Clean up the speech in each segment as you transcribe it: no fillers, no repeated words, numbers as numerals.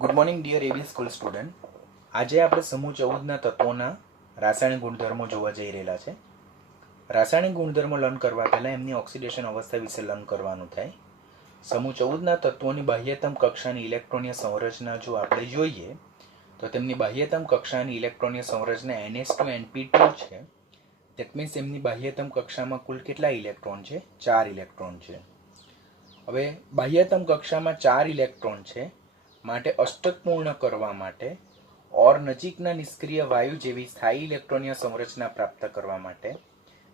Good morning dear A B school student. આજે આપણે સમૂહ 14ના તત્વોના રાસાયણિક ગુણધર્મો જોવા જઈ રહેલા છે. રાસાયણિક ગુણધર્મો લર્ન કરવા પહેલાં એમની ઓક્સિડેશન અવસ્થા વિશે લર્ન કરવાનું થાય. સમૂહ 14ના તત્વોની બાહ્યતમ કક્ષાની ઇલેક્ટ્રોનીય સંરચના જો આપણે જોઈએ તો તેમની બાહ્યતમ કક્ષાની ઇલેક્ટ્રોનીય સંરચના NH2 છે. દેટ મીન્સ એમની બાહ્યતમ કક્ષામાં કુલ કેટલા ઇલેક્ટ્રોન છે? 4 ઇલેક્ટ્રોન છે. હવે બાહ્યતમ કક્ષામાં 4 ઇલેક્ટ્રોન છે માટે અષ્ટક પૂર્ણ કરવા માટે ઓર નજીકના નિષ્ક્રિય વાયુ જેવી સ્થાયી ઇલેક્ટ્રોનીય સંરચના પ્રાપ્ત કરવા માટે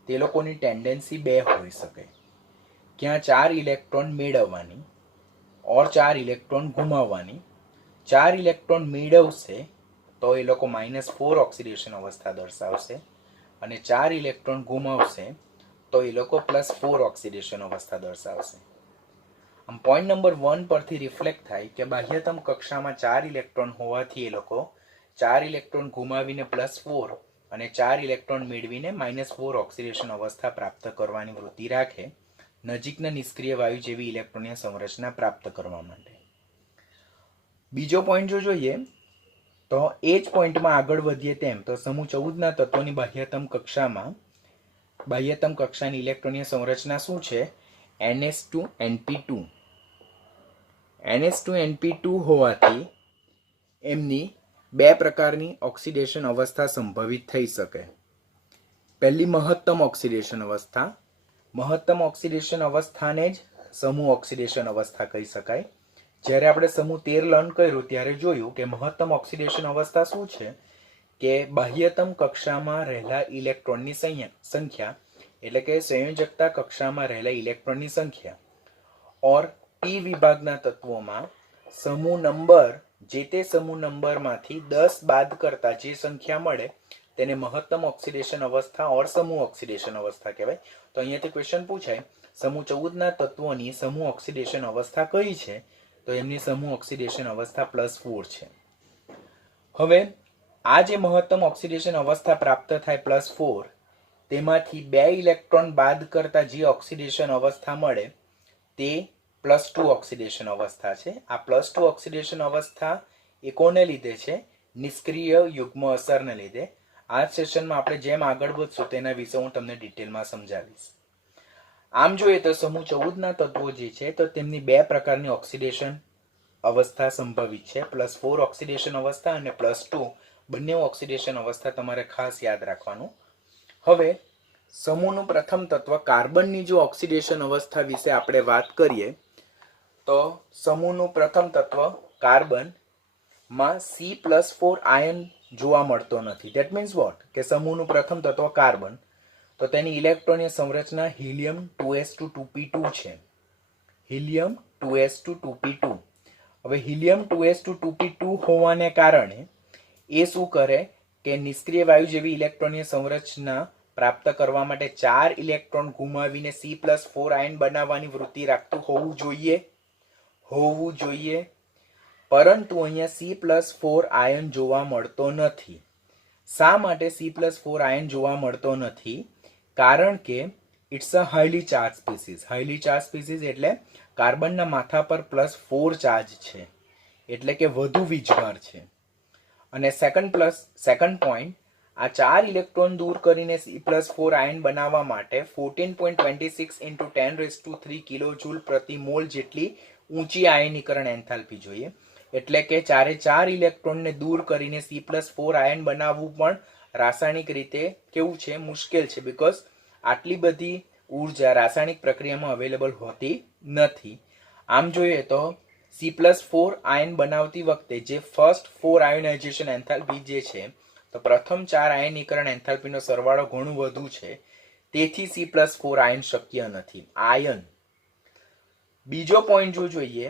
તે લોકોની ટેન્ડન્સી બે હોઈ શકે. ક્યાં 4 ઇલેક્ટ્રોન મેળવવાની ઓર 4 ઇલેક્ટ્રોન ગુમાવવાની. 4 ઇલેક્ટ્રોન મેળવશે તો એ લોકો -4 ઓક્સિડેશન અવસ્થા દર્શાવશે અને 4 ઇલેક્ટ્રોન ગુમાવશે તો એ લોકો +4 ઓક્સિડેશન અવસ્થા દર્શાવશે. આમ પોઈન્ટ નંબર 1 પરથી રિફ્લેક્ટ થાય કે બાહ્યતમ કક્ષામાં 4 ઇલેક્ટ્રોન હોવાથી એ લોકો 4 ઇલેક્ટ્રોન ગુમાવીને +4 અને 4 ઇલેક્ટ્રોન મેળવીને -4 ઓક્સિડેશન અવસ્થા પ્રાપ્ત કરવાની વૃત્તિ રાખે નજીકના નિષ્ક્રિય વાયુ જેવી ઇલેક્ટ્રોનીય સંરચના પ્રાપ્ત કરવા માટે. બીજો પોઈન્ટ જો જોઈએ તો એ જ પોઈન્ટમાં આગળ વધીએ તેમ તો સમૂહ 14ના તત્વોની બાહ્યતમ કક્ષાની ઇલેક્ટ્રોનીય સંરચના શું છે? NH2 NH2 હોવાથી એમની બે પ્રકારની ઓક્સિડેશન અવસ્થા સંભવિત થઈ શકે. પહેલી મહત્તમ ઓક્સિડેશન અવસ્થા. મહત્તમ ઓક્સિડેશન અવસ્થાને જ સમૂહ ઓક્સિડેશન અવસ્થા કહી શકાય. જ્યારે આપણે સમૂહ 13 લર્ન કર્યું ત્યારે જોયું કે મહત્તમ ઓક્સિડેશન અવસ્થા શું છે કે બાહ્યતમ કક્ષામાં રહેલા ઇલેક્ટ્રોનની સંખ્યા એટલે કે સંયોજકતા કક્ષામાં રહેલા ઇલેક્ટ્રોનની સંખ્યા ઓર P વિભાગના તત્વોમાં સમૂહ નંબર જે તે સમૂહ નંબરમાંથી 10 બાદ કરતા જે સંખ્યા મળે તેને મહત્તમ ઓક્સિડેશન અવસ્થા ઓર સમૂહ ઓક્સિડેશન અવસ્થા કહેવાય. તો અહીંયાથી ક્વેશ્ચન પૂછાય સમૂહ 14ના તત્વોની સમૂહ ઓક્સિડેશન અવસ્થા કઈ છે? તો એમની સમૂહ ઓક્સિડેશન અવસ્થા +4 છે. હવે આ જે મહત્તમ ઓક્સિડેશન અવસ્થા પ્રાપ્ત થાય +4 તેમાંથી 2 ઇલેક્ટ્રોન બાદ કરતા જે ઓક્સિડેશન અવસ્થા મળે તે +2 ઓક્સિડેશન અવસ્થા છે. આ +2 ઓક્સિડેશન અવસ્થા એ કોને લીધે છે? નિષ્ક્રિય યુગ્મ અસરને લીધે. આ સેશનમાં આપણે જેમ આગળ વધશું તેના વિશે હું તમને ડિટેલમાં સમજાવીશ. આમ જોઈએ તો સમૂહ 14ના તત્વો જે છે તો તેમની બે પ્રકારની ઓક્સિડેશન અવસ્થા સંભવિત છે. +4 ઓક્સિડેશન અવસ્થા અને +2 બંને ઓક્સિડેશન અવસ્થા તમારે ખાસ યાદ રાખવાનું. હવે સમૂહનું પ્રથમ તત્વ કાર્બનની જો ઓક્સિડેશન અવસ્થા વિશે આપણે વાત કરીએ તો સમૂહનું પ્રથમ તત્વ કાર્બનમાં C+4 આયન જોવા મળતો નથી. That means what? કે સમૂહનું પ્રથમ તત્વ કાર્બન તો તેની ઇલેક્ટ્રોનીય સંરચના હિલિયમ 2s2 છે. હિલિયમ 2s2 હવે હિલિયમ 2s2 હોવાને કારણે એ શું કરે કે નિષ્ક્રિય વાયુ જેવી ઇલેક્ટ્રોનીય સંરચના પ્રાપ્ત કરવા માટે 4 ઇલેક્ટ્રોન ગુમાવીને C+4 આયન બનાવવાની વૃત્તિ રાખતું હોવું જોઈએ. પરંતુ અહીંયા C+4 આયન જોવા મળતો નથી. શા માટે C+4 આયન જોવા મળતો નથી? કારણ કે it's a highly charge species. Highly charge species એટલે કાર્બનના માથા પર +4 ચાર્જ છે એટલે કે વધુ વીજભાર છે. અને સેકન્ડ પોઈન્ટ, આ 4 ઇલેક્ટ્રોન દૂર કરીને C+4 આયન બનાવવા માટે 14.26 × 10³ કિલોજૂલ પ્રતિ મોલ જેટલી ઊંચી આયનીકરણ એન્થાલ્પી જોઈએ. એટલે કે 4 ઇલેક્ટ્રોનને દૂર કરીને C+4 આયન બનાવવું પણ રાસાયણિક રીતે કેવું છે? મુશ્કેલ છે. બીકોઝ આટલી બધી ઉર્જા રાસાયણિક પ્રક્રિયામાં અવેલેબલ હોતી નથી. આમ જોઈએ તો C+4 આયન બનાવતી વખતે જે ફર્સ્ટ 4 આયોનાઇઝેશન એન્થાલ્પી જે છે તો પ્રથમ 4 આયનીકરણ એન્થાલ્પીનો સરવાળો ઘણું વધુ છે. તેથી C+4 આયન શક્ય નથી. બીજો પોઈન્ટ જો જોઈએ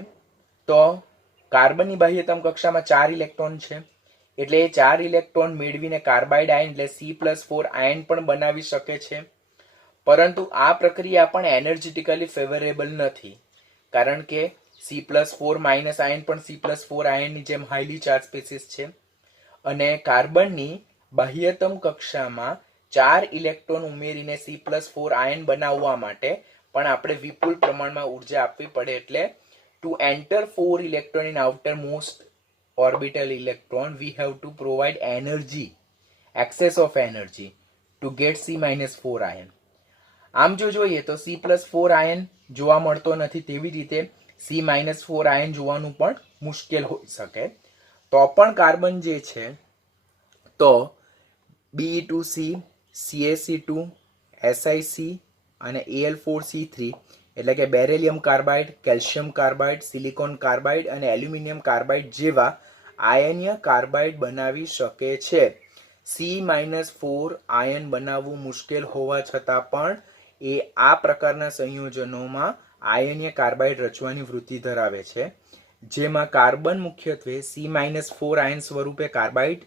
તો કાર્બનની બાહ્યતમ કક્ષામાં 4 ઇલેક્ટ્રોન છે એટલે એ 4 ઇલેક્ટ્રોન મેળવીને કાર્બાઇડ આયન એટલે C+4 આયન પણ બનાવી શકે છે. પરંતુ આ પ્રક્રિયા પણ એનર્જેટિકલી ફેવરેબલ નથી કારણ કે C+4 માઇનસ આયન પણ C+4 આયનની જેમ હાઈલી ચાર્જ સ્પીસીસ છે અને કાર્બનની બાહ્યતમ કક્ષામાં 4 ઇલેક્ટ્રોન ઉમેરીને C+4 આયન બનાવવા માટે પણ આપણે વિપુલ પ્રમાણમાં ઉર્જા આપવી પડે. એટલે to enter 4 electron in outermost orbital electron, we have to provide energy, excess of energy to get C-4 ion. આમ જો જોઈએ તો C+4 આયન જોવા મળતો નથી, તેવી રીતે C-4 આયન જોવાનું પણ મુશ્કેલ હોઈ શકે. તો પણ કાર્બન જે છે તો Be2C, CaC2, SiC અને Al4C3 એટલે કે beryllium carbide, calcium carbide, silicon carbide અને એલ્યુમિનિયમ કાર્બાઇડ જેવા આયનીય કાર્બાઇડ બનાવી શકે છે. C-4 આયન બનાવવું મુશ્કેલ હોવા છતાં પણ એ આ પ્રકારના સંયોજનોમાં આયનીય કાર્બાઇડ રચવાની વૃત્તિ ધરાવે છે, જેમાં કાર્બન મુખ્યત્વે C-4 આયન સ્વરૂપે કાર્બાઇડ,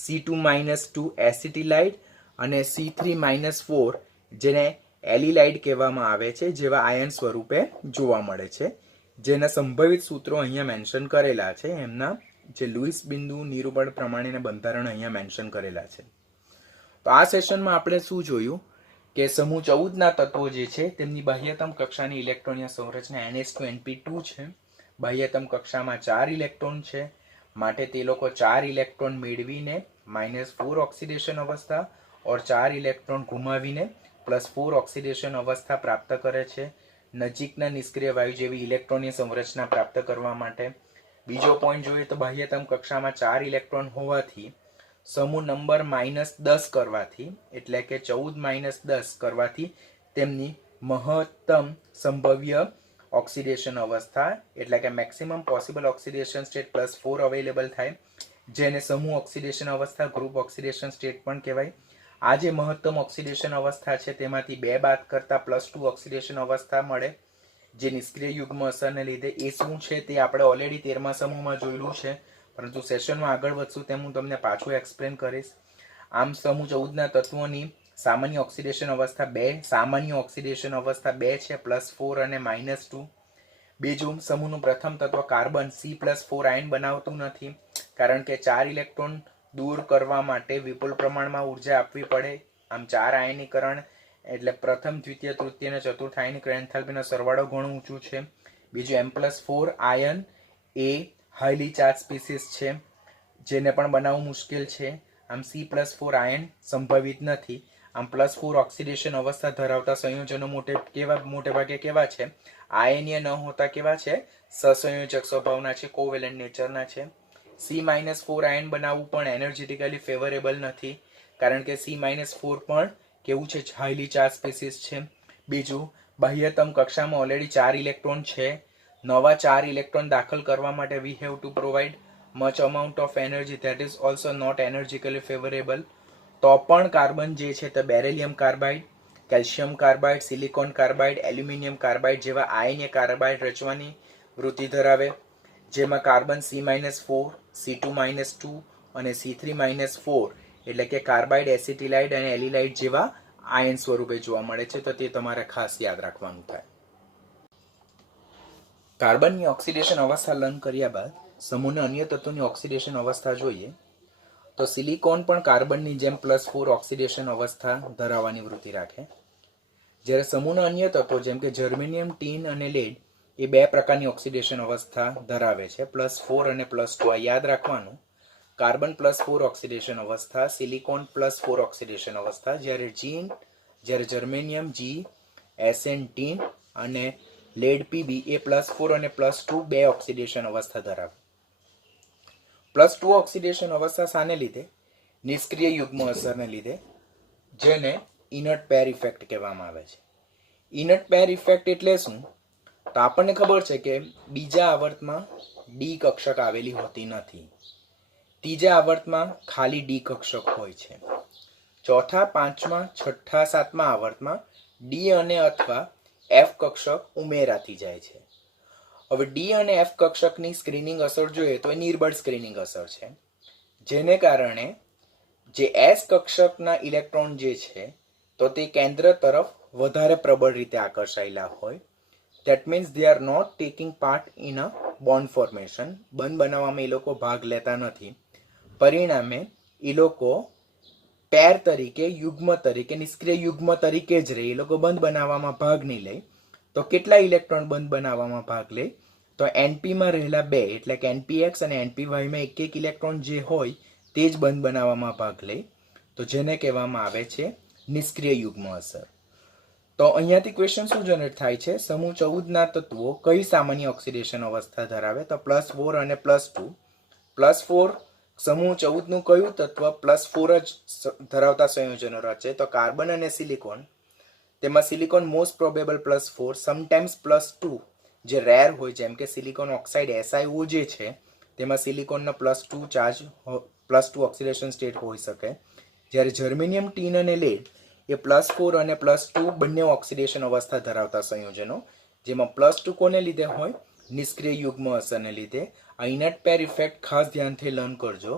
C2-2 એસિટિલાઇડ અને C3-4 જેને એલિલાઇડ કહેવામાં આવે છે જેવા આયન સ્વરૂપે જોવા મળે છે, જેના સંભવિત સૂત્રો અહીંયા મેન્શન કરેલા છે. એમના જે લુઈસ બિંદુ નિરૂપણ પ્રમાણેના બંધારણ અહીંયા મેન્શન કરેલા છે. તો આ સેશનમાં આપણે શું જોયું કે સમૂહ 14 ના તત્વો જે છે તેમની બાહ્યતમ કક્ષાની ઇલેક્ટ્રોનીય સંરચના NH2NP2 છે. બાહ્યતમ કક્ષામાં 4 ઇલેક્ટ્રોન છે, માટે તે લોકો 4 ઇલેક્ટ્રોન મેળવીને -4 ઓક્સિડેશન અવસ્થા ઓર 4 ઇલેક્ટ્રોન ગુમાવીને +4 ઓક્સિડેશન અવસ્થા પ્રાપ્ત કરે છે નજીકના નિષ્ક્રિય વાયુ જેવી ઇલેક્ટ્રોનની સંરચના પ્રાપ્ત કરવા માટે. બીજો પોઈન્ટ જોઈએ તો બાહ્યતમ કક્ષામાં 4 ઇલેક્ટ્રોન હોવાથી સમૂહ નંબર -10 કરવાથી એટલે કે 14 - 10 કરવાથી તેમની મહત્તમ સંભવ્ય ઓક્સિડેશન અવસ્થા એટલે કે maximum possible oxidation state +4 available થાય, જેને સમૂહ ઓક્સિડેશન અવસ્થા, ગ્રુપ ઓક્સિડેશન સ્ટેટ પણ કહેવાય. આ જે મહત્તમ ઓક્સિડેશન અવસ્થા છે તેમાંથી 2 બાદ કરતા +2 ઓક્સિડેશન અવસ્થા મળે, જે નિષ્ક્રિય યુગ્મ અસરને લીધે. એ શું છે તે આપણે ઓલરેડી 13મા સમૂહમાં જોયેલું છે, પરંતુ સેશનમાં આગળ વધશું તેમ હું તમને પાછું એક્સપ્લેન કરીશ. આમ સમૂહ 14 ના તત્વોની સામાન્ય ઓક્સિડેશન અવસ્થા 2, સામાન્ય ઓક્સિડેશન અવસ્થા 2 છે, +4 અને -2. બીજું, સમૂહનું પ્રથમ તત્વ કાર્બન C+4 આયન બનાવતું નથી, કારણ કે 4 ઇલેક્ટ્રોન દૂર કરવા માટે વિપુલ પ્રમાણમાં ઉર્જા આપવી પડે. આમ 4 આયનીકરણ એટલે પ્રથમ, દ્વિતીય, તૃતીય અને ચતુર્થ આયનીકરણ એન્થાલ્પીનો સરવાળો ઘણું ઊંચું છે. બીજું, M+4 આયન એ હાઈલી ચાર્જ સ્પીસીસ છે, જેને પણ બનાવવું મુશ્કેલ છે. આમ C+4 આયન સંભવિત નથી. આમ +4 ઓક્સિડેશન અવસ્થા ધરાવતા સંયોજનો મોટે ભાગે કેવા છે? આયનીય ન હોતા કેવા છે? સહસંયોજક સ્વભાવના છે, કોવેલેન્ટ નેચરના છે. C-4 આયન બનાવવું પણ એનર્જેટિકલી ફેવરેબલ નથી, કારણ કે C-4 પણ કેવું છે? હાઈલી ચાર્જ સ્પીસીસ છે. બીજું, બાહ્યતમ કક્ષામાં ઓલરેડી 4 ઇલેક્ટ્રોન છે. નવા 4 ઇલેક્ટ્રોન દાખલ કરવા માટે we have to provide much amount of energy that is also not energetically favorable. તો પણ કાર્બન જે છે તે beryllium carbide, calcium carbide, silicon carbide, aluminium carbide જેવા આયનીય કાર્બાઇડ રચવાની વૃત્તિ ધરાવે, જેમાં કાર્બન C-4, C2-2 અને C3-4 એટલે કે કાર્બાઇડ, એસિટિલાઇડ અને એલિલાઇડ જેવા આયન સ્વરૂપે જોવા મળે છે. તો તે તમારે ખાસ યાદ રાખવાનું થાય. કાર્બનની ઓક્સિડેશન અવસ્થા લર્ન કર્યા બાદ સમૂહના અન્ય તત્વોની ઓક્સિડેશન અવસ્થા જોઈએ તો સિલિકોન પણ કાર્બનની જેમ +4 ઓક્સિડેશન અવસ્થા ધરાવવાની વૃત્તિ રાખે, જ્યારે સમૂહના અન્ય તત્વો જેમ કે જર્મેનિયમ, ટીન અને લેડ એ 2 પ્રકારની ઓક્સિડેશન અવસ્થા ધરાવે છે, +4 અને +2. આ યાદ રાખવાનું. કાર્બન +4 ઓક્સિડેશન અવસ્થા, સિલિકોન +4 ઓક્સિડેશન અવસ્થા, જ્યારે જર્મેનિયમ G, Sn ટીન અને લેડ Pb એ +4 અને +2 2 ઓક્સિડેશન અવસ્થા ધરાવે. +2 ઓક્સિડેશન અવસ્થા શાને લીધે? નિષ્ક્રિય યુગ્મ અસરને લીધે, જેને ઇનર્ટ પેર ઇફેક્ટ કહેવામાં આવે છે. ઇનર્ટ પેર ઇફેક્ટ એટલે શું? તો આપણને ખબર છે કે બીજા આવર્તમાં ડી કક્ષક આવેલી હોતી નથી, ત્રીજા આવર્તમાં ખાલી ડી કક્ષક હોય છે, ચોથા, પાંચમા, છઠ્ઠા, સાતમા આવર્તમાં ડી અને અથવા એફ કક્ષક ઉમેરાતી જાય છે. હવે ડી અને એફ કક્ષકની સ્ક્રીનિંગ અસર જોઈએ તો એ નિર્બળ સ્ક્રીનિંગ અસર છે, જેને કારણે જે એસ કક્ષકના ઇલેક્ટ્રોન જે છે તો તે કેન્દ્ર તરફ વધારે પ્રબળ રીતે આકર્ષાયેલા હોય. That means they are not taking part in a bond formation. બંધ બનાવવામાં એ લોકો ભાગ લેતા નથી. પરિણામે એ લોકો પેર તરીકે, યુગ્મ તરીકે, નિષ્ક્રિય યુગ્મ તરીકે જ રહે. એ લોકો બંધ બનાવવામાં ભાગ નહીં લે. તો કેટલા ઇલેક્ટ્રોન બંધ બનાવવામાં ભાગ લે? તો એનપીમાં રહેલા બે એટલે કે એનપીએક્સ અને એનપીવાયમાં એક એક ઇલેક્ટ્રોન જે હોય તે જ બંધ બનાવવામાં ભાગ લે, તો જેને કહેવામાં આવે છે નિષ્ક્રિય યુગ્મ અસર. તો અહીંયાથી ક્વેશ્ચન શું જનરેટ થાય છે, સમૂહ 14 ના તત્વો કઈ સામાન્ય ઓક્સિડેશન અવસ્થા ધરાવે, તો +4 અને +2. +4 સમૂહ 14 નું કયું તત્વ +4 જ ધરાવતા સંયોજનો રચે, તો કાર્બન અને સિલિકોન. તેમાં સિલિકોન મોસ્ટ પ્રોબેબલ +4, સમટાઈમ્સ +2 જે રેર હોય, જેમ કે સિલિકોન ઓક્સાઇડ SiO જે છે તેમાં સિલિકોનનો +2 ચાર્જ +2 ઓક્સિડેશન સ્ટેટ હોઈ શકે. જ્યારે જર્મેનિયમ, ટીન અને લેડ એ +4 અને +2 બંને ઓક્સિડેશન અવસ્થા ધરાવતા સંયોજનો, જેમાં +2 કોને લીધે હોય, નિષ્ક્રિય યુગ્મ અસરને લીધે. આ ઇનટ પેર ઇફેક્ટ ખાસ ધ્યાનથી લર્ન કરજો.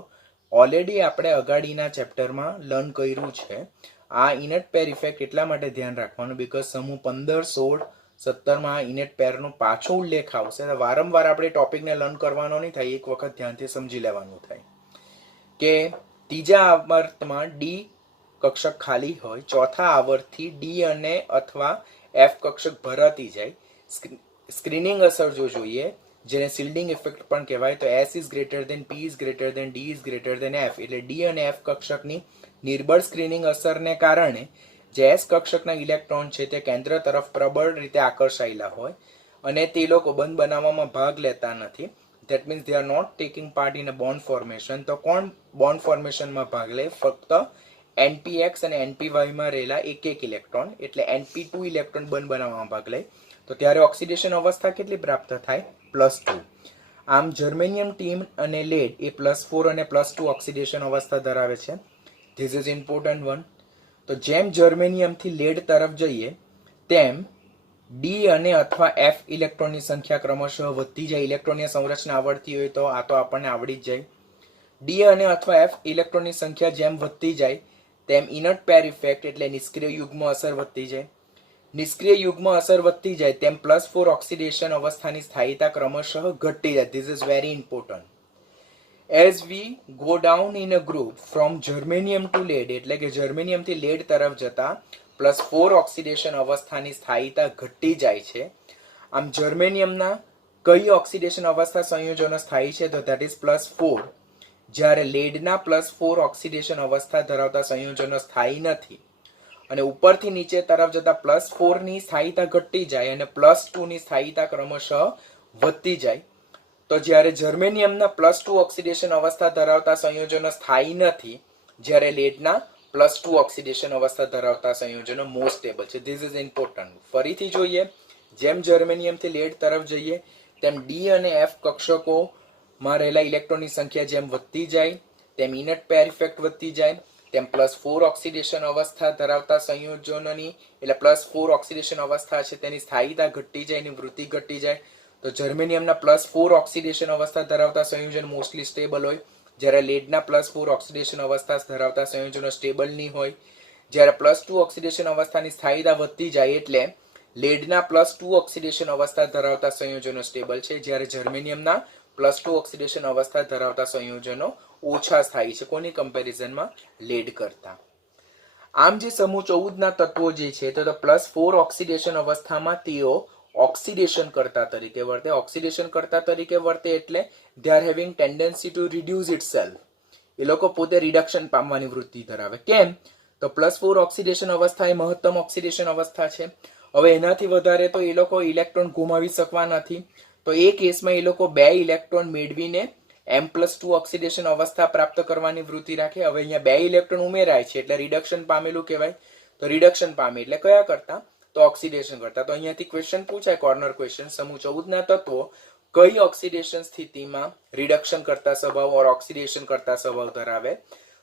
ઓલરેડી આપણે અગાડીના ચેપ્ટરમાં લર્ન કર્યું છે. આ ઇનટ પેર ઇફેક્ટ એટલા માટે ધ્યાન રાખવાનું બીકોઝ સમૂહ 15, 16, 17માં આ ઇનટ પેરનો પાછો ઉલ્લેખ આવશે. વારંવાર આપણે ટોપિકને લર્ન કરવાનો નહીં થાય, એક વખત ધ્યાનથી સમજી લેવાનું થાય કે ત્રીજા આવર્તમાં ડી કક્ષક ખાલી હોય, ચોથા આવર્તથી ડી અને અથવા એફ કક્ષક ભરાતી જાય. સ્ક્રીનિંગ અસર જો જોઈએ, જેને શિલ્ડિંગ ઇફેક્ટ પણ કહેવાય, તો S is greater than P is greater than D is greater than F, એટલે ડી અને એફ કક્ષકની નિર્બળ સ્ક્રીનિંગ અસરને કારણે જે એસ કક્ષકના ઇલેક્ટ્રોન છે તે કેન્દ્ર તરફ પ્રબળ રીતે આકર્ષાયેલા હોય અને તે લોકો બંધ બનાવવામાં ભાગ લેતા નથી. That means they are not taking part in a bond formation. તો કોણ બોન્ડ ફોર્મેશનમાં ભાગ લે, ફક્ત એનપીએક્સ અને એનપીવાયમાં રહેલા એક એક ઇલેક્ટ્રોન, એટલે એનપી2 ઇલેક્ટ્રોન બંધ બનાવવામાં ભાગ લે. તો ત્યારે ઓક્સિડેશન અવસ્થા કેટલી પ્રાપ્ત થાય, +2. આમ જર્મેનિયમ, ટીન અને લેડ એ +4 અને +2 ઓક્સિડેશન અવસ્થા ધરાવે છે. This is important one. તો જેમ જર્મેનિયમથી લેડ તરફ જઈએ તેમ ડી અને અથવા એફ ઇલેક્ટ્રોનની સંખ્યા ક્રમશઃ વધતી જાય. ઇલેક્ટ્રોનની સંરચના આવડતી હોય તો આ તો આપણને આવડી જ જાય. ડી અને અથવા એફ ઇલેક્ટ્રોનની સંખ્યા જેમ વધતી જાય તેમ ઇનટ પેર ઇફેક્ટ એટલે નિષ્ક્રિય યુગ્મ અસર વધતી જાય. નિષ્ક્રિય યુગ્મ અસર વધતી જાય તેમ +4 ઓક્સિડેશન અવસ્થાની સ્થાયીતા ક્રમશઃ ઘટતી જાય. This is very important. As we go down in a group from germanium to lead, એટલે કે જર્મેનિયમથી લેડ તરફ જતા +4 ઓક્સિડેશન અવસ્થાની સ્થાયીતા ઘટી જાય છે. આમ જર્મેનિયમના કઈ ઓક્સિડેશન અવસ્થા સંયોજનો સ્થાયી છે, તો ધેટ ઇઝ +4. જ્યારે લેડના +4 ઓક્સિડેશન અવસ્થા ધરાવતા સંયોજનો સ્થાયી નથી અને ઉપરથી નીચે તરફ જતા +4 ની સ્થાયીતા ઘટી જાય અને +2 ની સ્થાયીતા ક્રમશઃ વધતી જાય. તો જ્યારે જર્મેનિયમના +2 ઓક્સિડેશન અવસ્થા ધરાવતા સંયોજનો સ્થાયી નથી, જ્યારે લેડના +2 ઓક્સિડેશન અવસ્થા ધરાવતા સંયોજનો મોસ્ટ સ્ટેબલ છે. This is important. ફરીથી જોઈએ, જેમ જર્મેનિયમથી લેડ તરફ જઈએ તેમ ડી અને એફ કક્ષકોમાં રહેલા ઇલેક્ટ્રોનની સંખ્યા જેમ વધતી જાય તેમ ઇનટ પેર ઇફેક્ટ વધતી જાય, તેમ +4 ઓક્સિડેશન અવસ્થા ધરાવતા સંયોજનોની એટલે +4 ઓક્સિડેશન અવસ્થા છે તેની સ્થાયીતા ઘટી જાય, એની વૃત્તિ ઘટી જાય. તો જર્મેનિયમના +4 ઓક્સિડેશન અવસ્થા ધરાવતા સંયોજન મોસ્ટલી સ્ટેબલ હોય, જ્યારે લેડના +4 ઓક્સિડેશન અવસ્થા ધરાવતા સંયોજનો સ્ટેબલ નહીં હોય. જ્યારે +2 ઓક્સિડેશન અવસ્થાની સ્થાયીતા વધતી જાય એટલે લેડના +2 ઓક્સિડેશન અવસ્થા ધરાવતા સંયોજનો સ્ટેબલ છે, જ્યારે જર્મેનિયમના +2 ઓક્સિડેશન અવસ્થા ધરાવતા સંયોજનો ઓછા સ્થાયી છે. કોની કમ્પેરિઝનમાં, લેડ કરતા. આમ જે સમૂહ 14ના તત્વો જે છે તો +4 ઓક્સિડેશન અવસ્થામાં તેઓ ઓક્સિડેશન કરતા તરીકે વર્તે. ઓક્સિડેશન કરતા તરીકે વર્તે એટલે they are having tendency to reduce itself. એ લોકો પોતે રિડક્શન પામવાની વૃત્તિ ધરાવે. કેમ, તો +4 ઓક્સિડેશન અવસ્થા એ મહત્તમ ઓક્સિડેશન અવસ્થા છે. હવે એનાથી વધારે તો એ લોકો ઇલેક્ટ્રોન ગુમાવી શકવા નથી. તો એ કેસમાં એ લોકો 2 ઇલેક્ટ્રોન મેળવીને M+2 ઓક્સિડેશન અવસ્થા પ્રાપ્ત કરવાની વૃત્તિ રાખે. હવે અહીંયા 2 ઇલેક્ટ્રોન ઉમેરાય છે એટલે રિડક્શન પામેલું કહેવાય. તો રિડક્શન પામે એટલે કયા કરતા, તો ઓક્સિડેશન કરતા. તો અહીંયાથી ક્વેશ્ચન પૂછાય, કોર્નર ક્વેશ્ચન, સમૂહ 14ના તત્વો કઈ ઓક્સિડેશન સ્થિતિમાં રિડક્શન કરતા સ્વભાવ ઓર ઓક્સિડેશન કરતા સ્વભાવ ધરાવે,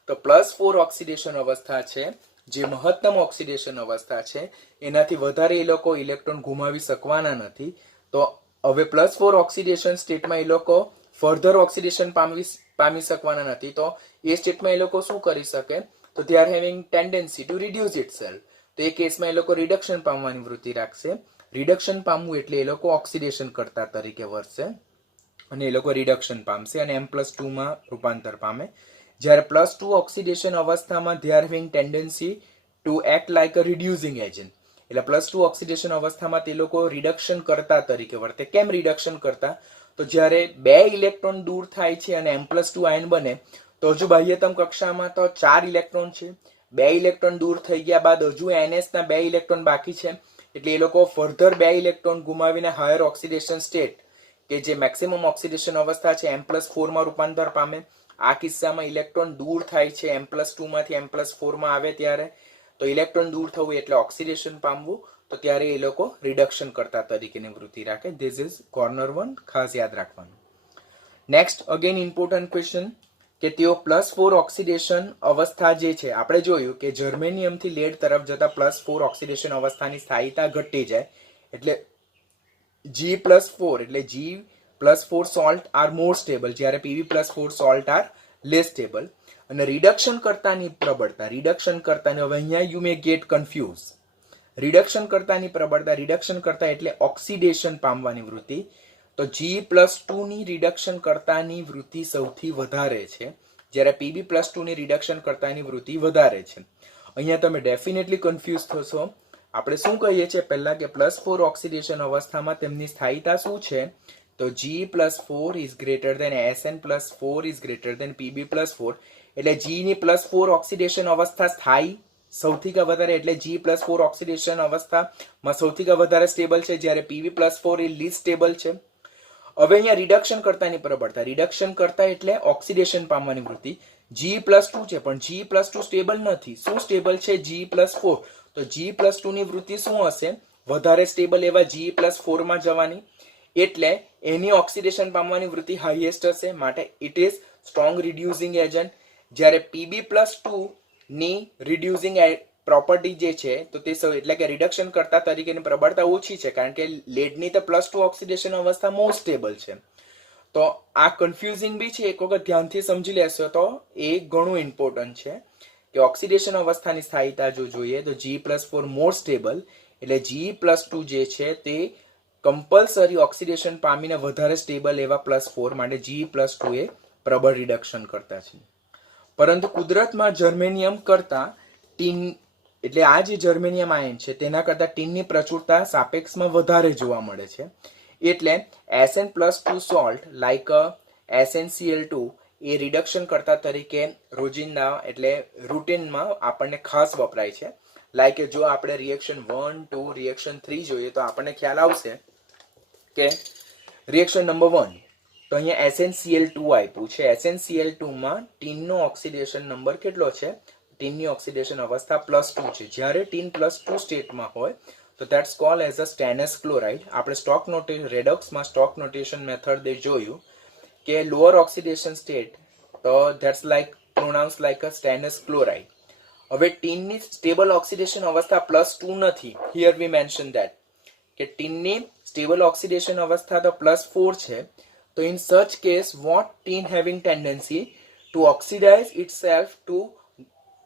તો +4 ઓક્સિડેશન અવસ્થા છે જે મહત્તમ ઓક્સિડેશન અવસ્થા છે, એનાથી વધારે એ લોકો ઇલેક્ટ્રોન ગુમાવી શકવાના નથી. તો હવે +4 ઓક્સિડેશન સ્ટેટમાં એ લોકો ફર્ધર ઓક્સિડેશન પામી શકવાના નથી. તો એ સ્ટેટમાં એ લોકો શું કરી શકે, તો they are having tendency to reduce itself. તો એ કેસમાં એ લોકો રિડક્શન પામવાની વૃત્તિ રાખશે. રિડક્શન પામવું એટલે એ લોકો ઓક્સિડેશન કરતા તરીકે વર્તશે અને એ લોકો રિડક્શન પામશે અને M+2 માં રૂપાંતર પામે. જ્યારે +2 ઓક્સિડેશન અવસ્થામાં they are having tendency to act like a reducing agent. એટલે +2 ઓક્સિડેશન અવસ્થામાં તે લોકો રિડક્શન કરતા તરીકે વર્તે. કેમ રિડક્શન કરતા? તો જ્યારે 2 ઇલેક્ટ્રોન દૂર થાય છે અને M+2 આયન બને તો હજુ બાહ્યતમ કક્ષામાં તો 4 ઇલેક્ટ્રોન છે. 2 ઇલેક્ટ્રોન દૂર થઈ ગયા બાદ હજુ NS ના 2 ઇલેક્ટ્રોન બાકી છે, એટલે એ લોકો ફર્ધર 2 ઇલેક્ટ્રોન ગુમાવીને હાયર ઓક્સિડેશન સ્ટેટ કે જે મેક્સિમમ ઓક્સિડેશન અવસ્થા છે M+4 માં રૂપાંતર પામે. આ કિસ્સામાં ઇલેક્ટ્રોન દૂર થાય છે M+2 માંથી M+4 માં આવે ત્યારે. તો ઇલેક્ટ્રોન દૂર થવું એટલે ઓક્સિડેશન પામવું, તો ત્યારે એ લોકો રિડક્શન કરતા તરીકેની વૃત્તિ રાખે. ધીસ ઇઝ કોર્નર 1, ખાસ યાદ રાખવાનું. નેક્સ્ટ અગેન ઇમ્પોર્ટન્ટ ક્વેશ્ચન કે તેઓ +4 ઓક્સિડેશન અવસ્થા જે છે, આપણે જોયું કે જર્મેનિયમથી લેડ તરફ જતા +4 ઓક્સિડેશન અવસ્થાની સ્થાયીતા ઘટી જાય એટલે G+4 એટલે G+4 salt are more stable, જ્યારે Pb+4 salt are less stable. અને રિડક્શન કરતાની પ્રબળતા, રિડક્શન કરતાની, હવે અહીંયા you may get confuse. Reduction કરતાની પ્રબળતા, રિડક્શન કરતા એટલે ઓક્સિડેશન પામવાની વૃત્તિ, તો G+2 ની રિડક્શન કરતાની વૃત્તિ સૌથી વધારે છે, જ્યારે Pb+2 ની રિડક્શન કરતાની વૃત્તિ વધારે છે. અહીંયા તમે ડેફિનેટલી કન્ફ્યુઝ થશો. આપણે શું કહીએ છીએ પહેલા કે +4 ઓક્સિડેશન અવસ્થામાં તેમની સ્થાયીતા શું છે? તો G+4 is greater than Sn+4 is greater than Pb+4, એટલે G ની +4 ઓક્સિડેશન અવસ્થા સ્થાયી સૌથી વધારે, એટલે G+4 ઓક્સિડેશન અવસ્થામાં સૌથી વધારે સ્ટેબલ છે, જ્યારે Pb+4 એ લીસ્ટ સ્ટેબલ છે. હવે અહીંયા રિડક્શન કરતાની પ્રબળતા, રિડક્શન કરતા એટલે ઓક્સિડેશન પામવાની વૃત્તિ, G+2 છે પણ G+2 સ્ટેબલ નથી. શું સ્ટેબલ છે? G+4. તો G+2 ની વૃત્તિ શું હશે? વધારે સ્ટેબલ એવા G+4 માં જવાની, એટલે એની ઓક્સિડેશન પામવાની વૃત્તિ હાઈએસ્ટ હશે, માટે it is strong reducing agent. જ્યારે Pb+2 ની રિડ્યુસિંગ પ્રોપર્ટી જે છે તો તે એટલે કે રિડક્શન કરતા તરીકેની પ્રબળતા ઓછી છે, કારણ કે લેડની તો +2 ઓક્સિડેશન અવસ્થા મોસ્ટ સ્ટેબલ છે. તો આ કન્ફ્યુઝિંગ બી છે, એક વખત ધ્યાનથી સમજી લેશો તો એ ઘણું ઇમ્પોર્ટન્ટ છે કે ઓક્સિડેશન અવસ્થાની સ્થાયીતા જો જોઈએ તો G+4 મોર સ્ટેબલ, એટલે G+2 જે છે તે કમ્પલસરી ઓક્સિડેશન પામીને વધારે સ્ટેબલ એવા +4, માટે G+2 એ પ્રબળ રિડક્શન કરતા છે. પરંતુ કુદરતમાં જર્મેનિયમ કરતા ટીન, એટલે આ જે જર્મેનિયમ આયન છે તેના કરતા ટીનની પ્રચુરતા સાપેક્ષમાં વધારે જોવા મળે છે, એટલે Sn+2 સોલ્ટ લાઈક SnCl2 એ રિડક્શન કરતા તરીકે રોજિંદા એટલે રૂટીનમાં આપણને ખાસ વપરાય છે. લાઈક જો આપણે રિએક્શન 1, 2, રિએક્શન 3 જોઈએ તો આપણને ખ્યાલ આવશે કે રિએક્શન નંબર 1 તો અહીંયા SnCl2 આપ્યું છે. SnCl2 માં ટીનનો ઓક્સિડેશન નંબર કેટલો છે? ટીનની ઓક્સિડેશન અવસ્થા +2 છે. જ્યારે ટીન +2 સ્ટેટમાં હોય તો that's called as a stannous chloride. આપણે સ્ટોક નોટેશન રેડોક્સમાં સ્ટોક નોટેશન મેથડ જોયું કે લોઅર ઓક્સિડેશન સ્ટેટ તો that's like pronounce like a stannous chloride. હવે ટીનની સ્ટેબલ ઓક્સિડેશન અવસ્થા +2 નથી. હિયર વી મેન્શન ધેટ કે ટીનની સ્ટેબલ ઓક્સિડેશન અવસ્થા તો +4 છે. તો in such case what tin having tendency to oxidize itself to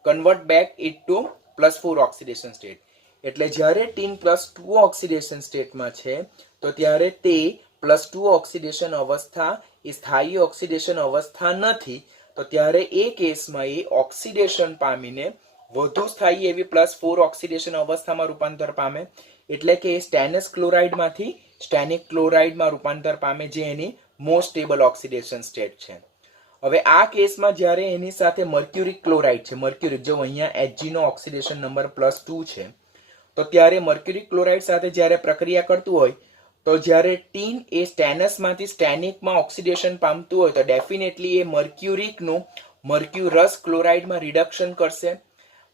convert back it to +4 oxidation state. એટલે જ્યારે ટીન +2 ઓક્સિડેશન સ્ટેટમાં છે તો ત્યારે તે +2 ઓક્સિડેશન અવસ્થા એ સ્થાયી ઓક્સિડેશન અવસ્થા નથી, તો ત્યારે એ કેસમાં એ ઓક્સિડેશન પામીને વધુ સ્થાયી એવી +4 ઓક્સિડેશન અવસ્થામાં રૂપાંતર પામે, એટલે કે એ સ્ટેનસ ક્લોરાઇડમાંથી સ્ટેનિક ક્લોરાઇડમાં રૂપાંતર પામે, જે એની મોસ્ટ સ્ટેબલ ઓક્સિડેશન સ્ટેટ છે. હવે આ કેસમાં જ્યારે એની સાથે મર્ક્યુરિક ક્લોરાઇડ છે, મર્ક્યુરિક જો અહીંયા Hg નો ઓક્સિડેશન નંબર +2 છે, તો ત્યારે મર્ક્યુરિક ક્લોરાઇડ સાથે જ્યારે પ્રક્રિયા કરતું હોય તો જ્યારે ટીન એ સ્ટેનસમાંથી સ્ટેનિકમાં ઓક્સિડેશન પામતું હોય તો ડેફિનેટલી એ મર્ક્યુરિકનું મર્ક્યુરસ ક્લોરાઇડમાં રિડક્શન કરશે.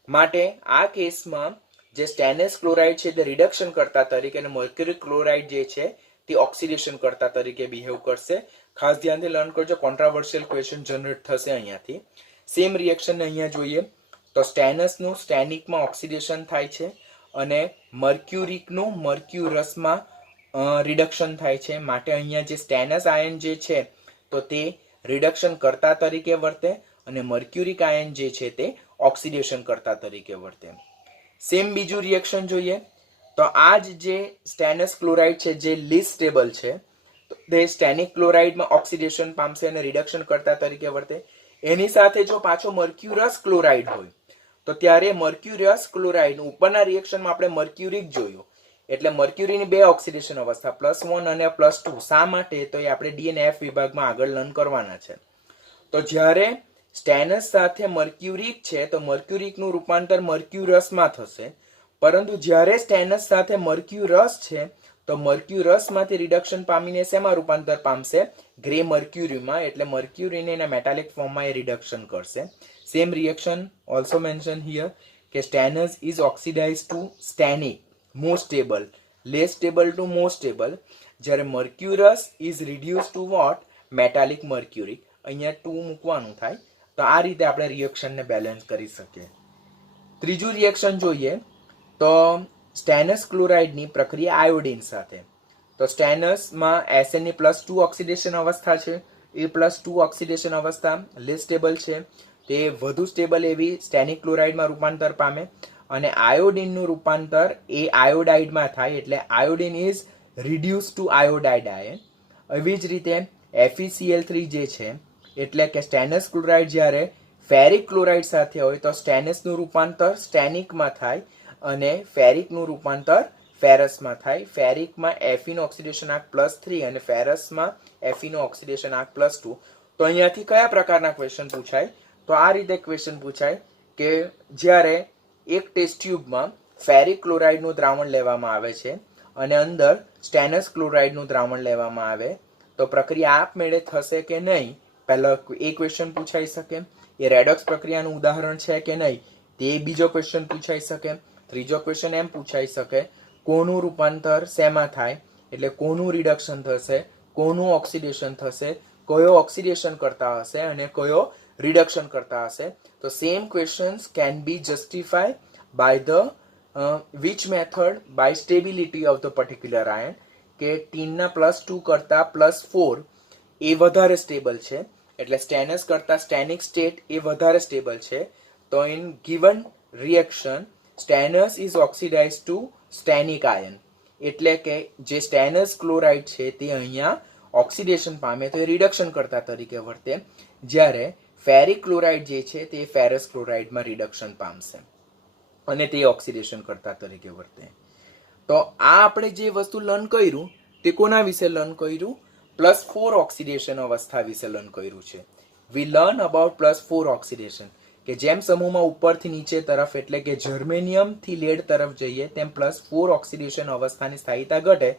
માટે આ કેસમાં જે સ્ટેનસ ક્લોરાઇડ છે તે રિડક્શન કરતા તરીકે અને મર્ક્યુરિક ક્લોરાઇડ જે છે તે ઓક્સિડેશન કરતા તરીકે બિહેવ કરશે. ખાસ ધ્યાનથી લર્ન કરજો, કોન્ટ્રાવર્શિયલ ક્વેશ્ચન જનરેટ થશે અહીંયાથી. સેમ રિએક્શન અહીંયા જોઈએ તો સ્ટેનસનું સ્ટેનિકમાં ઓક્સિડેશન થાય છે અને મર્ક્યુરિકનું મર્ક્યુરસમાં રિડક્શન થાય છે. માટે અહીંયા જે સ્ટેનસ આયન જે છે તો તે રિડક્શન કરતા તરીકે વર્તે અને મર્ક્યુરિક આયન જે છે તે ઓક્સિડેશન કરતા તરીકે વર્તે. સેમ બીજું રિએક્શન જોઈએ તો આ જે સ્ટેનસ ક્લોરાઇડ છે જે લીસ્ટ સ્ટેબલ છે તો તે સ્ટેનિક ક્લોરાઇડમાં ઓક્સિડેશન પામશે અને રિડક્શન કરતા તરીકે વર્તે. એની સાથે જો પાછો મર્ક્યુરસ ક્લોરાઇડ હોય તો ત્યારે મર્ક્યુરિયસ ક્લોરાઇડ ઉપરના રિએક્શનમાં આપણે મર્ક્યુરિક જોયું, એટલે મર્ક્યુરીની બે ઓક્સિડેશન અવસ્થા +1 અને +2. શા માટે? તો એ આપણે ડી અને એફ વિભાગમાં આગળ લર્ન કરવાના છે. તો જ્યારે સ્ટેનસ સાથે મર્ક્યુરિક છે તો મર્ક્યુરિકનું રૂપાંતર મર્ક્યુરસમાં થશે, પરંતુ જ્યારે સ્ટેનસ સાથે મર્ક્યુરસ છે તો મર્ક્યુરસમાંથી રિડક્શન પામીને શેમાં રૂપાંતર પામશે? ગ્રે મર્ક્યુરીમાં. એટલે મર્ક્યુરીને એના મેટાલિક ફોર્મમાં એ રિડક્શન કરશે. Same reaction also mention here કે stannous is oxidise to stannic, more stable, less stable to more stable, જ્યારે mercurous is reduce to what? Metallic mercury. અહીંયા 2 મૂકવાનું થાય. તો આ રીતે આપણે રિએક્શનને બેલેન્સ કરી શકીએ. ત્રીજું રિએક્શન જોઈએ તો સ્ટેનસ ક્લોરાઇડની પ્રક્રિયા આયોડિન સાથે. તો સ્ટેનસમાં SN ની +2 ઓક્સિડેશન અવસ્થા છે. એ +2 ઓક્સિડેશન અવસ્થા લેસ સ્ટેબલ છે, તે વધુ સ્ટેબલ એવી સ્ટેનિક ક્લોરાઇડમાં રૂપાંતર પામે, અને આયોડિનનું રૂપાંતર એ આયોડાઇડમાં થાય, એટલે iodine is reduce to iodide ion. એવી જ રીતે FeCl3 જે છે, એટલે કે સ્ટેનસ ક્લોરાઇડ જ્યારે ફેરિક ક્લોરાઇડ સાથે હોય તો સ્ટેનસનું રૂપાંતર સ્ટેનિકમાં થાય અને ફેરિકનું રૂપાંતર ફેરસમાં થાય. ફેરિકમાં Fe નો ઓક્સિડેશન આંક +3 અને ફેરસમાં Fe નો ઓક્સિડેશન આંક +2. તો અહીંયાથી કયા પ્રકારના ક્વેશ્ચન પૂછાય? તો આ રીતે ક્વેશ્ચન પૂછાય કે જ્યારે એક ટેસ્ટ ટ્યુબમાં ફેરિક ક્લોરાઇડનું દ્રાવણ લેવામાં આવે છે અને અંદર સ્ટેનસ ક્લોરાઇડનું દ્રાવણ લેવામાં આવે તો પ્રક્રિયા આપમેળે થશે કે નહીં? પહેલો એ ક્વેશ્ચન પૂછાઈ શકે. એ રેડોક્સ પ્રક્રિયાનું ઉદાહરણ છે કે નહીં? તે બીજો ક્વેશ્ચન પૂછાઈ શકે. ત્રીજો ક્વેશ્ચન એમ પૂછાઈ શકે કોનું રૂપાંતર શેમાં થાય, એટલે કોનું રિડક્શન થશે, કોનું ઓક્સિડેશન થશે, કયો ઓક્સિડેશન કરતા હશે અને કયો રિડક્શન કરતા હશે. તો same questions can be justify by the which method? by stability of the particular ion. કે ટીનના +2 કરતા +4 એ વધારે સ્ટેબલ છે, એટલે સ્ટેનસ કરતા સ્ટેનિક સ્ટેટ એ વધારે સ્ટેબલ છે. તો in given reaction stannous is oxidise to stannic ion, એટલે કે જે સ્ટેનસ ક્લોરાઇડ છે તે અહીંયા ઓક્સિડેશન પામે તો એ રિડક્શન કરતા તરીકે વર્તે, જ્યારે ફેરિક ક્લોરાઇડ જે છે તે ફેરસ ક્લોરાઇડમાં રિડક્શન પામશે અને તે ઓક્સિડેશન કરતા તરીકે વર્તે. તો આ આપણે જે વસ્તુ લર્ન કર્યું તે કોના વિશે લર્ન કર્યું? +4 ઓક્સિડેશન અવસ્થા વિશે લર્ન કર્યું છે. વી લર્ન અબાઉટ +4 ઓક્સિડેશન, કે જેમ સમૂહમાં ઉપરથી નીચે તરફ એટલે કે જર્મેનિયમ થી લેડ તરફ જઈએ તેમ +4 ઓક્સિડેશન અવસ્થાની સ્થાયીતા ઘટે,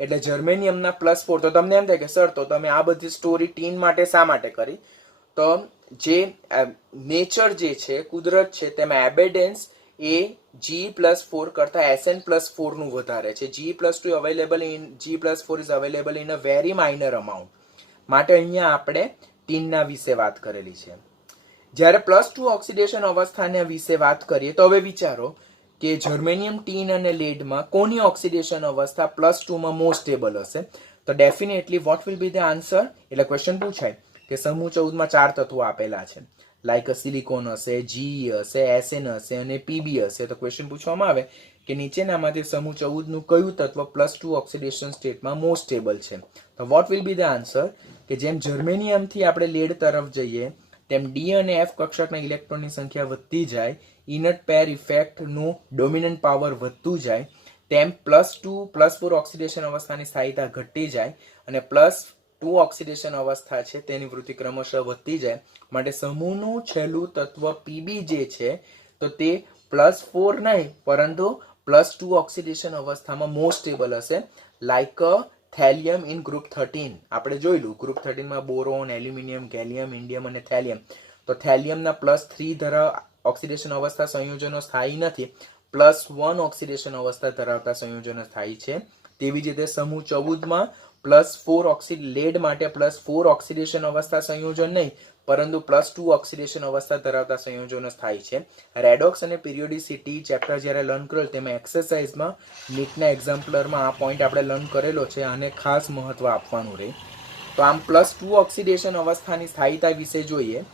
એટલે જર્મેનિયમના +4. તો તમને એમ થાય કે સર તો તમે આ બધી સ્ટોરી ટીન માટે શા માટે કરી? તો જે નેચર જે છે, કુદરત છે, તેમાં એબેડન્સ એ G+4 કરતા SN+4 નું વધારે છે. G+2 available in G+4 is available in a very minor amount. માટે અહીંયા આપણે ટીનના વિશે વાત કરેલી છે. જ્યારે +2 ઓક્સિડેશન અવસ્થાના વિશે વાત કરીએ તો હવે વિચારો કે જર્મેનિયમ, ટીન અને લેડમાં કોની ઓક્સિડેશન અવસ્થા +2માં મોર સ્ટેબલ હશે? તો definitely what will be the answer? એટલે ક્વેશ્ચન પૂછાય કે સમૂહ 14માં 4 તત્વો આપેલા છે, લાઈક સિલિકોન હશે, Ge હશે, SN હશે અને Pb હશે. તો ક્વેશ્ચન પૂછવામાં આવે કે નીચેનામાંથી સમૂહ 14 નું કયું તત્વ +2 ઓક્સિડેશન સ્ટેટમાં મોર સ્ટેબલ છે? તો what will be the answer? કે જેમ જર્મેનિયમથી આપણે લેડ તરફ જઈએ તેમ ડી અને એફ કક્ષકના ઇલેક્ટ્રોનની સંખ્યા વધતી જાય, ઇનટ પેર ઇફેક્ટનું ડોમિનન્ટ પાવર વધતું જાય, તેમ +2 +4 ઓક્સિડેશન અવસ્થાની સ્થાયીતા ઘટતી જાય અને +2 ઓક્સિડેશન અવસ્થા છે તેની વૃત્તિ ક્રમશઃ વધતી જાય. માટે સમૂહનું છેલ્લું તત્વ Pb જે છે તો તે +4 નહીં પરંતુ +2 ઓક્સિડેશન અવસ્થામાં મોર સ્ટેબલ હશે, લાઈક થેલિયમ ઇન ગ્રુપ 13. આપણે જોયેલું ગ્રુપ 13 માં બોરોન, એલ્યુમિનિયમ, ગેલિયમ, ઇન્ડિયમ અને થેલિયમ. તો થેલિયમના +3 ઓક્સિડેશન અવસ્થા સંયોજનો સ્થાયી નથી, +1 ઓક્સિડેશન અવસ્થા ધરાવતા સંયોજનો સ્થાયી છે. તેવી જ રીતે સમૂહ 14માં +4 લેડ માટે +4 ઓક્સિડેશન અવસ્થા સંયોજન નહીં પરંતુ +2 ઓક્સિડેશન અવસ્થા ધરાવતા સંયોજનો સ્થાયી છે. રેડોક્સ અને પીરિયોડિસિટી ચેપ્ટર જ્યારે લર્ન કરેલ તેમાં એક્સરસાઇઝમાં નીટના એક્ઝામ્પલરમાં આ પોઈન્ટ આપણે લર્ન કરેલો છે, આને ખાસ મહત્વ આપવાનું રહે. તો આમ +2 ઓક્સિડેશન અવસ્થાની સ્થાયીતા વિશે જોઈએ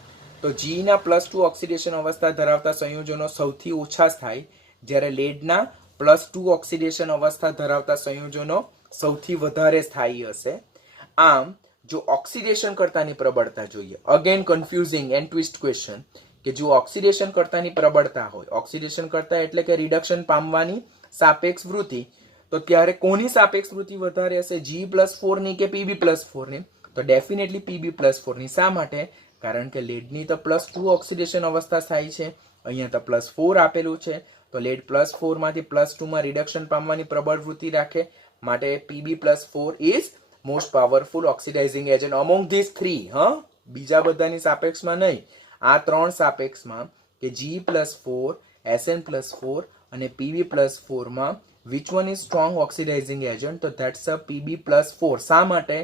તો જીના +2 ઓક્સિડેશન અવસ્થા ધરાવતા સંયોજનો સૌથી ઓછા સ્થાયી, જ્યારે લેડના +2 ઓક્સિડેશન અવસ્થા ધરાવતા સંયોજનો સૌથી વધારે સ્થાયી હશે. આમ જો ઓક્સિડેશન કરતાની પ્રબળતા જોઈએ, again confusing and twist question, કે જો ઓક્સિડેશન કર્તાની પ્રબળતા હોય, ઓક્સિડેશન કર્તા એટલે કે રિડક્શન પામવાની સાપેક્ષ વૃત્તિ, તો ત્યારે કોની સાપેક્ષ વૃત્તિ વધારે હશે, G+4 ની કે Pb+4 ની? તો ડેફિનેટલી Pb+4 ની. શા માટે? કારણ કે લેડની તો +2 ઓક્સિડેશન અવસ્થા થાય છે, અહીંયા તો +4 આપેલું છે, તો લેડ +4 માંથી +2 માં રિડક્શન પામવાની પ્રબળ વૃત્તિ રાખે, માટે Pb+4 is most powerful oxidising agent among this three. બીજા બધાની સાપેક્ષમાં નહીં, આ ત્રણ સાપેક્ષમાં કે G+4, Sn+4 અને Pb+4 માં which one is strong oxidising agent? તો ધેટ્સ અ Pb+4. શા માટે?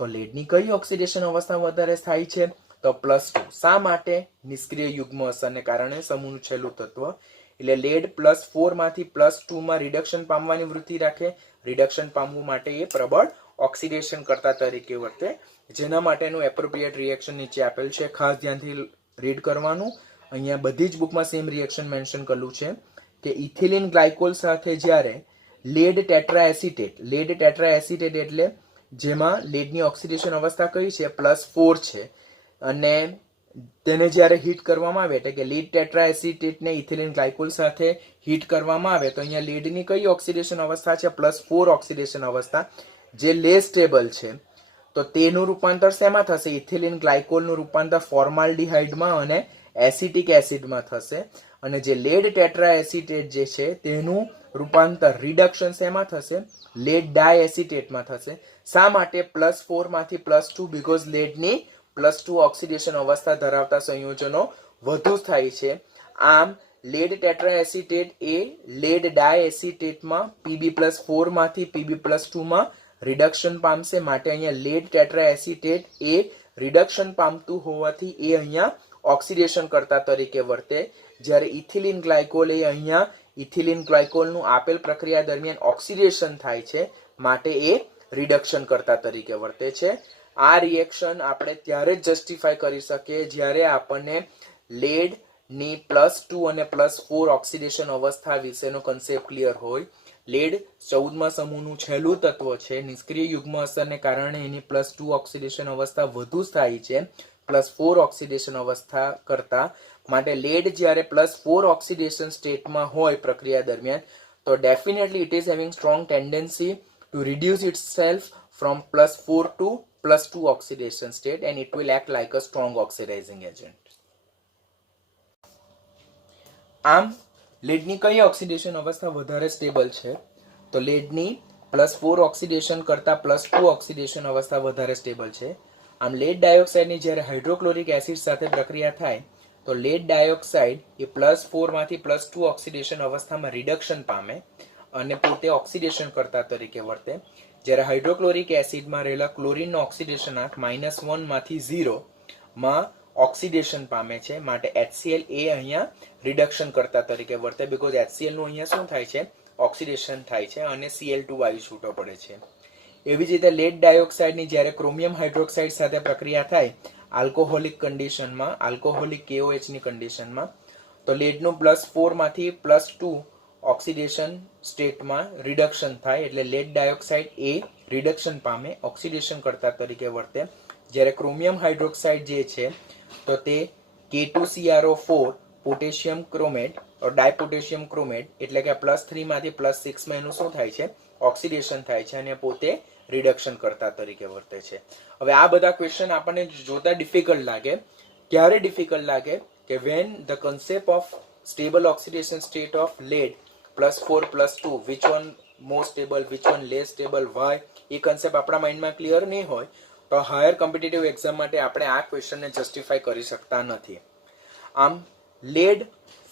તો લેડની કઈ ઓક્સિડેશન અવસ્થા વધારે થાય છે? તો +2. શા માટે? નિષ્ક્રિય યુગ્મ અસરને કારણે સમૂહનું છેલ્લું તત્વ. એટલે લેડ +4 માંથી +2 માં રિડક્શન પામવાની વૃત્તિ રાખે, રિડક્શન પામવું માટે એ પ્રબળ ઓક્સિડેશન કરતા તરીકે વર્તે, જેના માટેનું એપ્રોપ્રિએટ રિએક્શન નીચે આપેલ છે, ખાસ ધ્યાનથી રીડ કરવાનું. અહીંયા બધી જ બુકમાં સેમ રિએક્શન મેન્શન કરેલું છે કે ઇથિલિન ગ્લાયકોલ સાથે જ્યારે લેડ ટેટ્રાએસિટેટ એટલે જેમાં લેડની ઓક્સિડેશન અવસ્થા કઈ છે? +4 છે, અને તેને જ્યારે હીટ કરવામાં આવે એટલે કે લીડ ટેટ્રાએસિટેટને ઇથિલિન ગ્લાયકોલ સાથે હીટ કરવામાં આવે તો અહીંયા લીડની કઈ ઓક્સિડેશન અવસ્થા છે? +4 ઓક્સિડેશન અવસ્થા, જે લેસ સ્ટેબલ છે. તો તેનું રૂપાંતર શેમાં થશે? ઇથિલિન ગ્લાયકોલનું રૂપાંતર ફોર્માલ્ડિહાઇડમાં અને એસિટિક એસિડમાં થશે, અને જે લેડ ટેટ્રાએસિટેટ જે છે તેનું રૂપાંતર રિડક્શન શેમાં થશે? લેડ ડાયએસિટેટમાં થશે. શા માટે? +4 માંથી +2, બીકોઝ લેડની +2 ઓક્સિડેશન અવસ્થા ધરાવતા સંયોજનો વધુ થાય છે. આમ લેડ ટેટ્રાએસિટેટ એ લેડ ડાયએસિટેટમાં Pb+4 માંથી Pb+2 માં રિડક્શન પામશે, માટે અહીંયા લેડ ટેટ્રાએસિટેટ એ રિડક્શન પામતું હોવાથી એ અહીંયા ઓક્સિડેશન કરતા તરીકે વર્તે, જ્યારે ઇથિલિન ગ્લાયકોલ એ અહીંયા ઇથિલિન ગ્લાયકોલનું આપેલ પ્રક્રિયા દરમિયાન ઓક્સિડેશન થાય છે, માટે એ રિડક્શન કરતા તરીકે વર્તે છે. આ રિએક્શન આપણે ત્યારે જ જસ્ટિફાય કરી શકીએ જ્યારે આપણને લેડની +2 અને +4 ઓક્સિડેશન અવસ્થા વિશેનો કન્સેપ્ટ ક્લિયર હોય. લેડ 14મા સમૂહનું છેલ્લું તત્વ છે, નિષ્ક્રિય યુગ્મ અસરને કારણે એની +2 ઓક્સિડેશન અવસ્થા વધુ સ્થાયી છે +4 ઓક્સિડેશન અવસ્થા કરતા, માટે લેડ જ્યારે +4 ઓક્સિડેશન સ્ટેટમાં હોય પ્રક્રિયા દરમિયાન, તો definitely it is having strong tendency to reduce itself from +4 to +2 oxidation state, and it will act like a strong oxidizing agent. આમ લેડની કઈ ઓક્સિડેશન અવસ્થા વધારે સ્ટેબલ છે? તો લેડની +4 ઓક્સિડેશન કરતા +2 ઓક્સિડેશન અવસ્થા વધારે સ્ટેબલ છે. આમ લેડ ડાયોક્સાઇડની જ્યારે હાઇડ્રોક્લોરિક એસિડ સાથે પ્રક્રિયા થાય તો લેડ ડાયોક્સાઇડ એ +4 માંથી +2 ઓક્સિડેશન અવસ્થામાં રિડક્શન પામે અને પોતે ઓક્સિડેશન કરતા તરીકે વર્તે, જ્યારે હાઇડ્રોક્લોરિક એસિડમાં રહેલા ક્લોરીનનો ઓક્સિડેશન આંક -1 માંથી 0 માં ઓક્સિડેશન પામે છે, માટે HCl એ અહીંયા રિડક્શન કરતા તરીકે વર્તે, બીકોઝ HCl નું અહીંયા શું થાય છે? ઓક્સિડેશન થાય છે અને Cl2 વાયુ છૂટો પડે છે. એવી જ રીતે લેડ ડાયોક્સાઇડની જ્યારે ક્રોમિયમ હાઇડ્રોક્સાઇડ સાથે પ્રક્રિયા થાય આલ્કોહોલિક કન્ડિશનમાં, આલ્કોહોલિક KOH ની કન્ડિશનમાં, તો લેડનું +4 માંથી +2 ઓક્સિડેશન સ્ટેટમાં રિડક્શન થાય, એટલે લેડ ડાયોક્સાઇડ એ રિડક્શન પામે, ઓક્સિડેશન કરતા તરીકે વર્તે, જ્યારે ક્રોમિયમ હાઇડ્રોક્સાઇડ જે છે તો તે K2CrO4 પોટેશિયમ ક્રોમેટ ડાયપોટેશિયમ ક્રોમેટ એટલે કે +3 માંથી +6 માં એનું શું થાય છે? ઓક્સિડેશન થાય છે અને પોતે રિડક્શન કરતા તરીકે વર્તે છે. હવે આ બધા ક્વેશ્ચન આપણને જોતા ડિફિકલ્ટ લાગે. ક્યારે ડિફિકલ્ટ લાગે? કે when the concept of stable oxidation state of lead +4 +2 which one more stable, which one less stable, why, એ કન્સેપ્ટ આપણા માઇન્ડમાં ક્લિયર નહીં હોય તો હાયર કોમ્પિટિટિવ એક્ઝામ માટે આપણે આ ક્વેશ્ચનને જસ્ટિફાય કરી શકતા નથી. આમ લેડ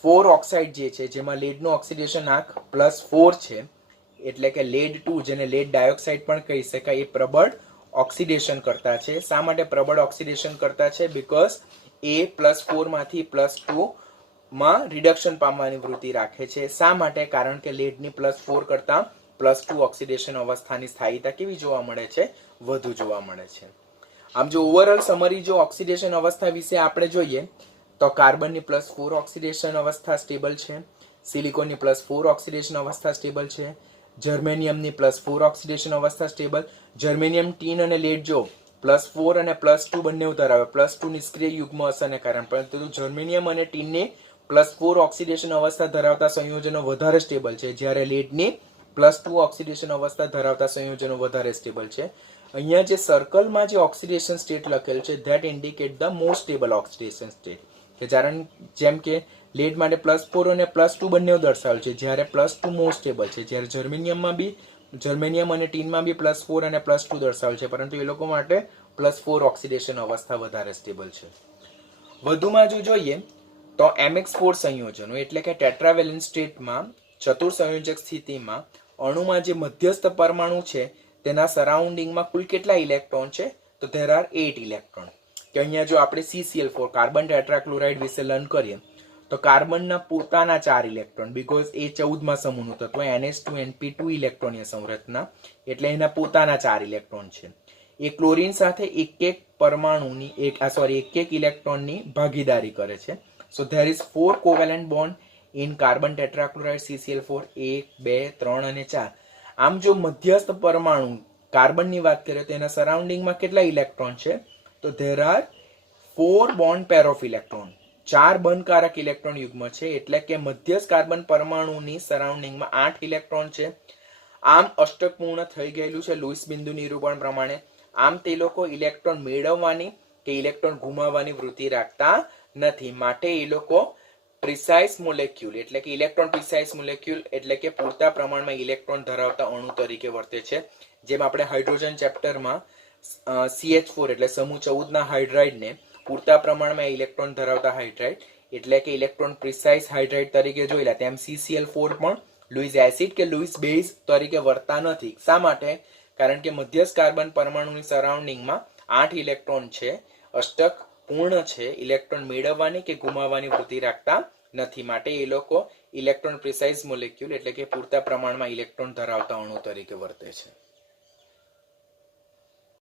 4 ઓક્સાઇડ જે છે, જેમાં લેડનું ઓક્સિડેશન આંક +4 છે, એટલે કે લેડ 2 જેને લેડ ડાયોક્સાઇડ પણ કહી શકાય, એ પ્રબળ ઓક્સિડેશન કરતા છે. શા માટે પ્રબળ ઓક્સિડેશન કરતા છે? બીકોઝ એ +4 માંથી +2 માં રિડક્શન પામવાની વૃત્તિ રાખે છે. શા માટે? કારણ કે લેડની +4 કરતા +2 ઓક્સિડેશન અવસ્થાની સ્થાયીતા કેવી જોવા મળે છે? વધુ જોવા મળે છે. આમ જો ઓવરઓલ સમરી જો ઓક્સિડેશન અવસ્થા વિશે આપણે જોઈએ તો કાર્બનની +4 ઓક્સિડેશન અવસ્થા સ્ટેબલ છે, સિલિકોનની +4 ઓક્સિડેશન અવસ્થા સ્ટેબલ છે, જર્મેનિયમની +4 ઓક્સિડેશન અવસ્થા સ્ટેબલ, જર્મેનિયમ, ટીન અને લેડ જો +4 અને +2 બંને ધરાવે. +2 નિષ્ક્રિય યુગ્મ અસરને કારણે, પરંતુ જર્મેનિયમ અને ટીનની +4 ઓક્સિડેશન અવસ્થા ધરાવતા સંયોજનો વધારે સ્ટેબલ છે, જ્યારે લેડની +2 ઓક્સિડેશન અવસ્થા ધરાવતા સંયોજનો વધારે સ્ટેબલ છે. અહીંયા જે સર્કલમાં જે ઓક્સિડેશન સ્ટેટ લખેલ છે that indicate the most stable oxidation state, કે જેમ કે લેડ માટે +4 અને +2 બંને દર્શાવેલ છે, જ્યારે +2 મોસ્ટ સ્ટેબલ છે, જ્યારે જર્મેનિયમ અને ટીનમાં બી +4 અને +2 દર્શાવેલ છે, પરંતુ એ લોકો માટે +4 ઓક્સિડેશન અવસ્થા વધારે સ્ટેબલ છે. વધુમાં જો જોઈએ તો MX4 સંયોજનો એટલે કે ટેટ્રાવેલેન્ટ સ્ટેટમાં ચતુર્સંયોજક સ્થિતિમાં અણુમાં જે મધ્યસ્થ પરમાણુ છે તેના સરાઉન્ડિંગમાં કુલ કેટલા ઇલેક્ટ્રોન છે? તો ધેર આર 8 ઇલેક્ટ્રોન. કે અહીંયા જો આપણે CCl4 કાર્બન ટેટ્રાક્લોરાઇડ વિશે લર્ન કરીએ તો કાર્બનના પોતાના 4 ઇલેક્ટ્રોન, બીકોઝ એ 14માં સમૂહનું તત્વ NH2 ઇલેક્ટ્રોનીય સંરચના, એટલે એના પોતાના 4 ઇલેક્ટ્રોન છે. એ ક્લોરીન સાથે એક પરમાણુની એક ઇલેક્ટ્રોનની ભાગીદારી કરે છે. So there is 4 covalent bond in carbon tetrachloride CCl4, 1, 2, 3 અને 4. આમ જો મધ્યસ્થ પરમાણુ કાર્બનની વાત કરીએ તો એના સરાઉન્ડિંગમાં કેટલા ઇલેક્ટ્રોન છે? તો there are 4 bond pair of electron, 4 બંધકારક electron યુગ્મ છે, એટલે કે મધ્યસ્થ કાર્બન પરમાણુની સરાઉન્ડિંગમાં 8 ઇલેક્ટ્રોન છે. આમ અષ્ટક પૂર્ણ થઈ ગયેલું છે લુઈસ બિંદુ નિરૂપણ પ્રમાણે. આમ તે લોકો ઇલેક્ટ્રોન મેળવવાની કે ઇલેક્ટ્રોન ગુમાવવાની વૃત્તિ રાખતા નથી, માટે એ લોકો પ્રિસાઇઝ મોલેક્યુલ એટલે કે ઇલેક્ટ્રોન પ્રિસાઇઝ મોલેક્યુલ એટલે કે પૂરતા પ્રમાણમાં ઇલેક્ટ્રોન ધરાવતા અણુ તરીકે વર્તે છે. જેમ આપણે હાઇડ્રોજન ચેપ્ટરમાં CH4 એટલે સમૂહ 14 ના હાઇડ્રાઇડને પૂરતા પ્રમાણમાં ઇલેક્ટ્રોન ધરાવતા હાઇડ્રાઇડ એટલે કે ઇલેક્ટ્રોન પ્રિસાઇઝ હાઇડ્રાઇડ તરીકે જોયેલા, તેમ CCl4 પણ લુઈસ એસિડ કે લુઈસ બેઝ તરીકે વર્તા નથી. શા માટે? કારણ કે મધ્યસ્થ કાર્બન પરમાણુની સરાઉન્ડિંગમાં 8 ઇલેક્ટ્રોન છે, અષ્ટક પૂર્ણ છે, ઇલેક્ટ્રોન મેળવવાની કે ગુમાવવાની વૃત્તિ રાખતા નથી, માટે એ લોકો ઇલેક્ટ્રોન પ્રિસાઇઝ મોલેક્યુલ એટલે કે પૂરતા પ્રમાણમાં ઇલેક્ટ્રોન ધરાવતા અણુ તરીકે વર્તે છે.